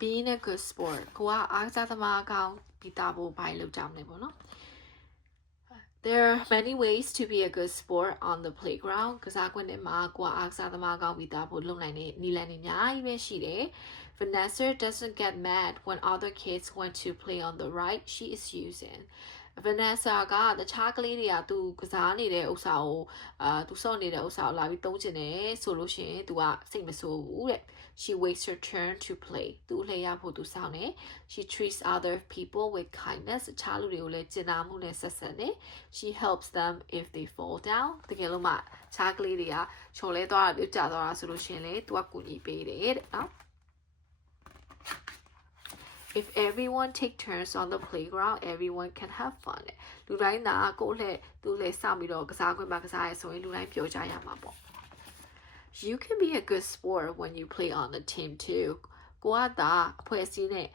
being a good sport ကိုကအားကစားသမားကောင်းပြီးသားဖို့ဘာလုပ်ကြမလဲပေါ့နော် There are many ways to be a good sport on the playground ကစားကွင်းထဲမှာကိုကအားကစားသမားကောင်းပြီးသားဖို့လုပ်နိုင်တဲ့နည်းလမ်းတွေအများကြီးပဲရှိတယ် Vanessa doesn't get mad when other kids want to play on the right she is using Vanessa ကတခြားကလေးတွေကသူကစားနေတဲ့ဥစ္စာကိုသူစော့နေတဲ့ဥစ္စာကိုလာပြီးသုံးချင်တယ်ဆိုလို့ရှိရင်သူကစိတ်မဆိုးဘူးတဲ့ She waits her turn to play သူလှည့်ရဖို့သူစောင့်နေ She treats other people with kindness တခြားလူတွေကိုလည်းကျင်နာမှုနဲ့ဆက်ဆံနေ She helps them if they fall down တကယ်လို့မှတခြားကလေးတွေကချော်လဲသွားတာပြုတ်ကျသွားတာဆိုလို့ရှိရင်လေသူကကူညီပေးတယ်တဲ့နော်If everyone take turns on the playground, everyone can have fun. လူတိုင်းသာကိုယ့်လက်သူ့လက်စောင့်ပြီးတော့ကစားခွင့်မှာကစားရဆိုရင်လူတိုင်းပျော်ကြရမှာပေါ့ You can be a good sport when you play on the team too. ကိုကသာအဖွဲ့အစည်းနဲ့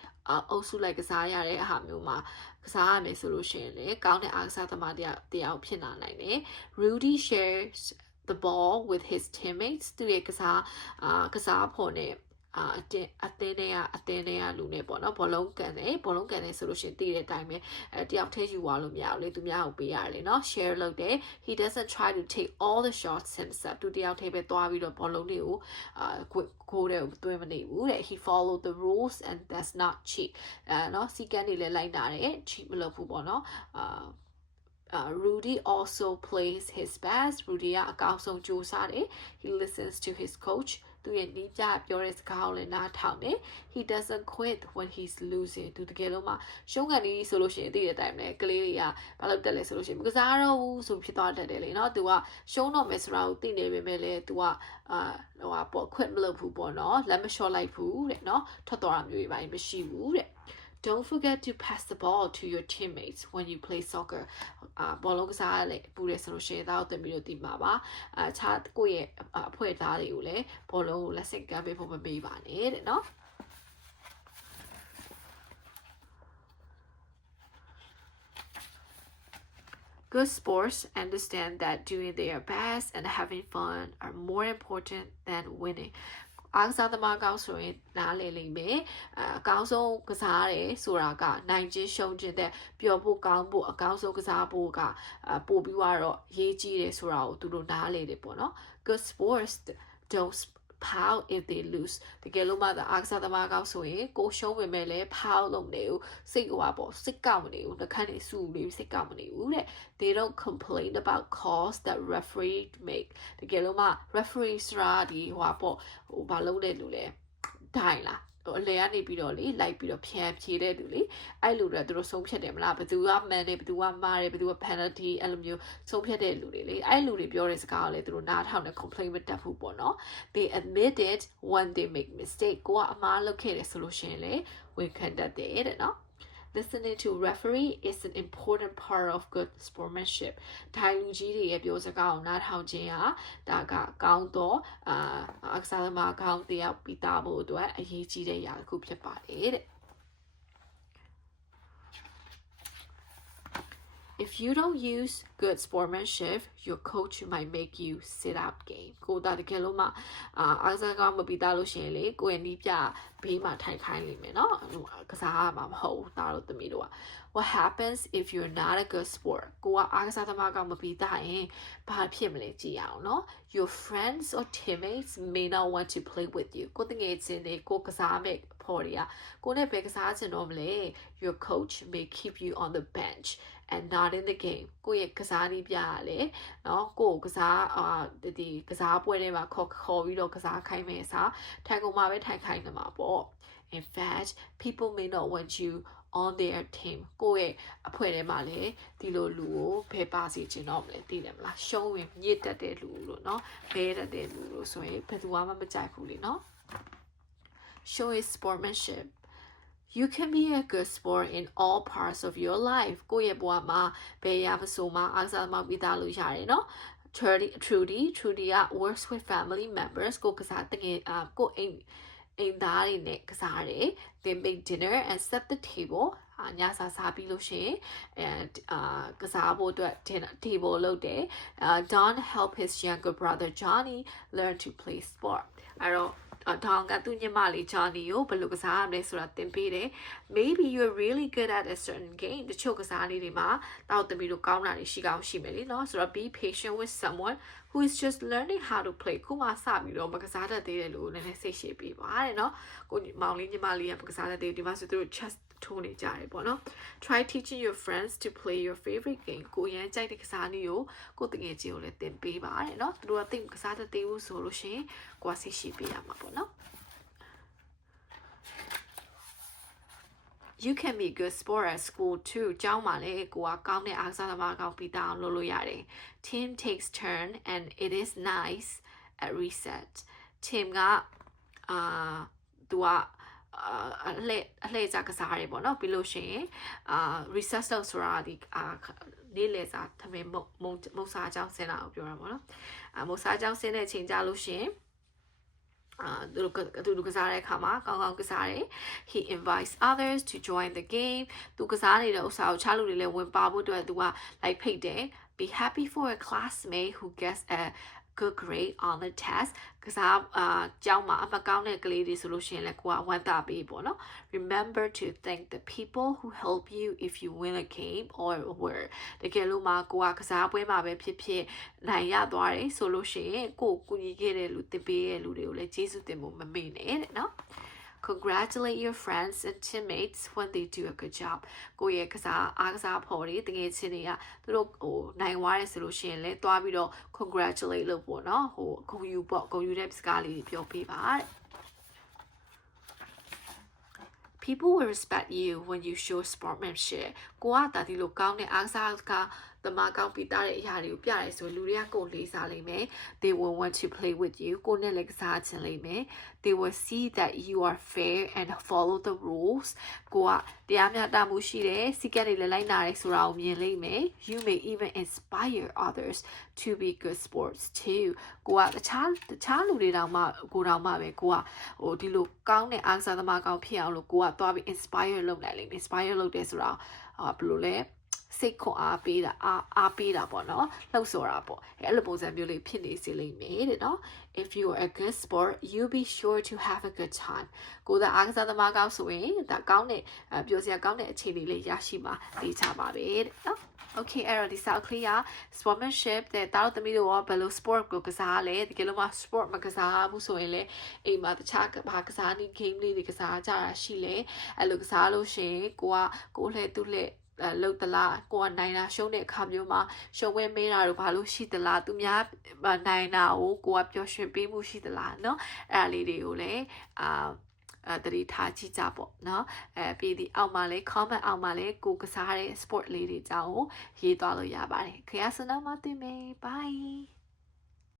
အုပ်စုလိုက်ကစားရတဲ့ဟာမျိုးမှာကစားရမယ်ဆိုလို့ရှိရင်လေကောင်းတဲ့အားကစားသမားတယောက်ဖြစ်လာနိုင်တယ် Rudy shares the ball with his teammates သူရဲ့ကစားဖို့နဲ့အတင်းနဲ့လူနဲ့ပေါ့နော်ဘောလုံးကန်တယ်ဆိုလို့ရှိရင်တည်တဲ့အတိုင်းပဲတယောက်တည်းယူသွားလို့မရဘူးလေသူများကိုပေးရတယ်နော် share လုပ်တယ် he doesn't try to take all the shots himself သူတယောက်တည်းပဲသွားပြီးတော့ဘောလုံးတွေကိုကိုတဲ့သွင်းမနေဘူးတဲ့ he followed the rules and that's not cheat နော်စီကံတွေလည်းလိုက်တာတယ် cheat မလုပ်ဘူးပေါ့နော်Rudy also plays his best. Rudy ကအကောင်းဆုံးကြိုးစားတယ် He listens to his coach. သူရဲ့နီးပြပြောတဲ့စကားကိုလည်းနားထောင်တယ် He doesn't quit when he's losing. သူတကယ်လို့မှရှုံးကန်နေဆိုလို့ရှိရင်သိတဲ့အတိုင်းပဲကလေးတွေကဘာလုပ်တက်လဲဆိုလို့ရှိရင်မကစားတော့ဘူးဆိုဖြစ်သွားတတ်တယ်လေနော် သူကရှုံးတော့မယ်ဆိုတာကိုသိနေပေမဲ့လည်း သူကquit မလုပ်ဘူးပေါ့နော်လက်မလျှော့လိုက်ဘူးတဲ့နော်ထွက်သွားတာမျိုးတွေပါမရှိဘူးတဲ့Don't forget to pass the ball to your teammates when you play soccer. ဘောလုံးကစားလေပူတယ်ဆိုလို့ရှိရင်တော့တင်ပြီးတော့ဒီမှာပါအခြားကိုယ့်ရဲ့အဖွဲ့သားတွေကိုလည်းဘောလုံးကိုလက်ဆင့်ကမ်းပေးဖို့မပေးပါနဲ့တဲ့နော် Good sports understand that doing their best and having fun are more important than winning. အားကစားသမားကောင်းဆိုရင်နားလည်လိမ့်မယ်အကောင်းဆုံးကစားတယ်ဆိုတာကနိုင်ချင်းရှုံးချင်းတဲ့ပျော်ဖို့ကောင်းဖို့အကောင်းဆုံးကစားဖို့ကပို့ပြီးတော့ရေးကြီးတယ်ဆိုတာကိုသူတို့နားလည်တယ်ပေါ့နော် Good sports don't pout if they lose တကယ်လို့မှအားကစားသမားကောင်းဆိုရင်ကိုရှုံးပေမဲ့လည်း pout လုပ်နေဘူးစိတ်ကောက်မနေဘူးနှခမ်းနေစူနေစိတ်ကောက်မနေဘူးတဲ့ They don't complain about calls that referee make တကယ်လို့မှ referee ဆိုတာဒီဘာလုပ်တဲ့လူလဲဒိုင်လားအလဲကနေပြီးတော့လေလိုက်ပြီးတော့ဖြန်းဖြေတဲ့လူလေအဲ့လူတွေသူတို့ဆုံးဖြတ်တယ်မလားဘယ်သူကမှန်တယ်ဘယ်သူကမှားတယ်ဘယ်သူက penalty အဲ့လိုမျိုးဆုံးဖြတ်တဲ့လူတွေလေအဲ့လူတွေပြောတဲ့စကားကိုလေသူတို့နားထောင်နေ complain မတက်ဘူးပေါ့နော် They admit it when they make mistake ကိုကအမှားလုပ်ခဲ့တယ်ဆိုလို့ရှိရင်လေဝန်ခံတတ်တယ်တဲ့နော်Listening to referee is an important part of good sportsmanship. ဒိုင်လူကြီးတွေရဲ့ပြောစကားကိုနားထောင်ခြင်းဟာဒါကကောင်းတော့အားကစားသမားကောင်းတယောက်ပြီးသားဖို့အတွက်အရေးကြီးတဲ့အရာတစ်ခုဖြစ်ပါတယ်တဲ့ If you don't use good sportsmanship, your coach might make you sit out game. ကိုဒါတကယ်လို့မှအားကစားကောင်းမပြီးသားလို့ရှိရင်လေကိုယ့်ရဲ့နီးပြဘေးမှာထိုင်ခိုင်းလိမ့်မယ်နော်ကစားရမှာမဟုတ်ဘူးဒါတို့သမီးတို့က What happens if you're not a good sport ကိုကအားကစားသမားကောင်းမပြီးသားရင်ဘာဖြစ်မလဲကြည့်အောင်နော် Your friends or teammates may not want to play with you ကိုတငယ်ချင်းတွေကိုကစားမဲ့ဖော်ရကိုနဲ့ပဲကစားချင်တော့မလဲ Your coach may keep you on the bench and not in the game ကိုရဲ့ကစားနည်းပြရလေနော်ကိုကစားဒီကစားပွဲတွေမှာခေါ်ပြီးတော့ကစားခိုင်းမယ်စားထိုင်ကုန်မှာပဲထိုင်ခိုင်းနေမှာပေါ့ In fact people may not want you on their team ကိုရဲ့အဖွဲ့ထဲမှာလေဒီလိုလူကိုဖယ်ပါစီချင်တော့မလဲသိတယ်မလားရှုံးရင်ညစ်တတ်တဲ့လူလို့နော်ဘဲတတ်တဲ့လူလို့ဆိုရင်ဘယ်သူမှမကြိုက်ဘူးလေနော် Show is sportsmanship You can be a good sport in all parts of your life ကိုယ့်ရဲ့ဘဝမှာဘယ်ရာမဆိုမှာအားကစားသမားပြီးသားလို့ရတယ်နော် Trudy works with family members ကိုကစားတကယ်ကိုအိမ်သားတွေနဲ့ကစားတယ် They make dinner and set the table ညစာစားပြီးလို့ရှိရင်ကစားဖို့အတွက် table လုပ်တယ် Don help his younger brother Johnny learn to play sport အဲ့တော့ထောင်ကသူ့ညီမလေး Johnny ကိုဘယ်လိုကစားရမလဲဆိုတာသင်ပေးတယ် maybe you're really good at a certain game တချို့ကစားနည်းတွေမှာတောက်သမီးတို့ကောင်းတာတွေရှိကောင်းရှိမယ်လေနော်ဆိုတော့ be patient with someone who is just learning how to play ခုမှစပြီးတော့မကစားတတ်သေးတယ်လို့နည်းနည်းစိတ်ရှည်ပေးပါတဲ့နော်ကိုမောင်လေးညီမလေးကမကစားတတ်သေးဒီမှာဆိုသူတို့ chess ထိုးနေကြတယ်ပေါ့နော် try teaching your friends to play your favorite game ကိုရန်ကြိုက်တဲ့ကစားနည်းကိုကိုတငယ်ချင်းကိုလည်းသင်ပေးပါတဲ့နော်သူတို့ကသိကစားတတ်သေးဘူးဆိုလို့ရှိရင်ကိုကစိတ်ရှည်ပေးရမှာပေါ့နော်You can be a good sport at school too ကျောင်းမှာလည်းကိုကကောင်းတဲ့အားကစားသမားကောင်းပြီးတောင်းလုပ်လို့ရတယ် Team takes turn and it is nice at reset Team ကသူကအလှည့်ကြကစားရပေါ့နော်ပြီးလို့ရှိရင်reset လို့ဆိုတာဒီနေ့လေစာသမင်မုတ်စားကြောင်းဆင်းတာကိုပြောတာပေါ့နော်မုတ်စားကြောင်းဆင်းတဲ့အချိန်ကြလို့ရှိရင်သူကစားတဲ့အခါမှာကောင်းကောင်းကစားတယ် He invites others to join the game သူကစားနေတဲ့ဥစ္စာကိုခြားလူတွေလည်းဝင်ပါဖို့အတွက်သူကlike ဖိတ်တယ် Be happy for a classmate who gets a good grade on the test ကစားကျောင်းမှာအမကောင်းတဲ့ကလေးတွေဆိုလို့ရှိရင်လည်းကိုကဝမ်းသာပေးပေါ့နော် Remember to thank the people who help you if you win a game or were တကယ်လို့မှကိုကစားပွဲမှာပဲဖြစ်ဖြစ်နိုင်ရသွားတယ်ဆိုလို့ရှိရင်ကိုကူညီခဲ့တဲ့လူတင်ပေးတဲ့လူတွေကိုလည်းကျေးဇူးတင်ဖို့မမေ့နဲ့တဲ့နော်Congratulate your friends and teammates when they do a good job ကိုရဲ့ကစားဖော်တွေတကယ်ချင်းတွေကသူတို့နိုင်သွားတယ်ဆိုလို့ရှိရင်လည်းတွားပြီးတော့ congratulate လို့ပေါ့နော်ဂုဏ်ယူပေါ့ဂုဏ်ယူတဲ့စကားလေးပြောပေးပါတဲ့ People will respect you when you show sportsmanship ကိုကဒါဒီလိုကောင်းတဲ့အားကစားကတမကောင်းပြီးသားတဲ့အရာတွေကိုပြရဲဆိုလူတွေကကိုလေးစားလိမ့်မယ် They will want to play with you ကိုနဲ့လည်းကစားချင်လိမ့်မယ် They will see that you are fair and follow the rules ကိုကတရားမျှတမှုရှိတယ်စီကတ်တွေလည်းလိုက်နာရဲဆိုတာကိုမြင်လိမ့်မယ် You may even inspire others to be good sports too ကိုကတခြားလူတွေတောင်မှကိုတောင်မှပဲကိုကဒီလိုကောင်းတဲ့အားကစားသမားကောင်းဖြစ်အောင်လို့ကိုကသွားပြီး inspire လုပ်နိုင်လိမ့်မယ် inspire လုပ်တယ်ဆိုတာဘယ်လိုလဲစိတ်ခွန်အားပေးတာအားပေးတာပေါ့နော်လှုပ်ဆော်တာပေါ့အဲ့လိုပုံစံမျိုးလေးဖြစ်နေစေလိမ့်မယ်တဲ့နော် If you are a good sport you be sure to have a good time ကိုသာအားကစားသမားကောင်းဆိုရင်ဒါကောင်းတဲ့ပြောစရာကောင်းတဲ့အခြေအနေလေးရရှိမှာသိချပါပဲတဲ့နော် Okay အဲ့တော့ဒီဆောက် clear sportsmanship တဲ့တားတို့သမီးတို့ရောဘယ်လို sport ကိုကစားလဲတကယ်လို့မှ sport မကစားဘူးဆိုရင်လည်းအိမ်မှာတခြားဘာကစားနည်း game လေးတွေကစားကြတာရှိလဲအဲ့လိုကစားလို့ရှိရင်ကိုလှည့်သူ့လှည့်လောက်တလားကိုကနိုင်တာရှုံးတဲ့အခါမျိုးမှာရှုံးဝဲမေးတာတို့ဘာလို့ရှိသလားသူများနိုင်တာကိုကပျော်ရွှင်ပေးမှုရှိသလားเนาะအဲ့ဒါလေးတွေကိုလည်းတတိထားကြည့်ကြပေါ့เนาะပြီးဒီအောက်မှာလေး comment အောက်မှာလေးကိုကစားတဲ့ sport လေးတွေအကြောင်းကိုရေးသွားလို့ရပါတယ်ခင်ဗျာစနောက်မှတွေ့မယ် bye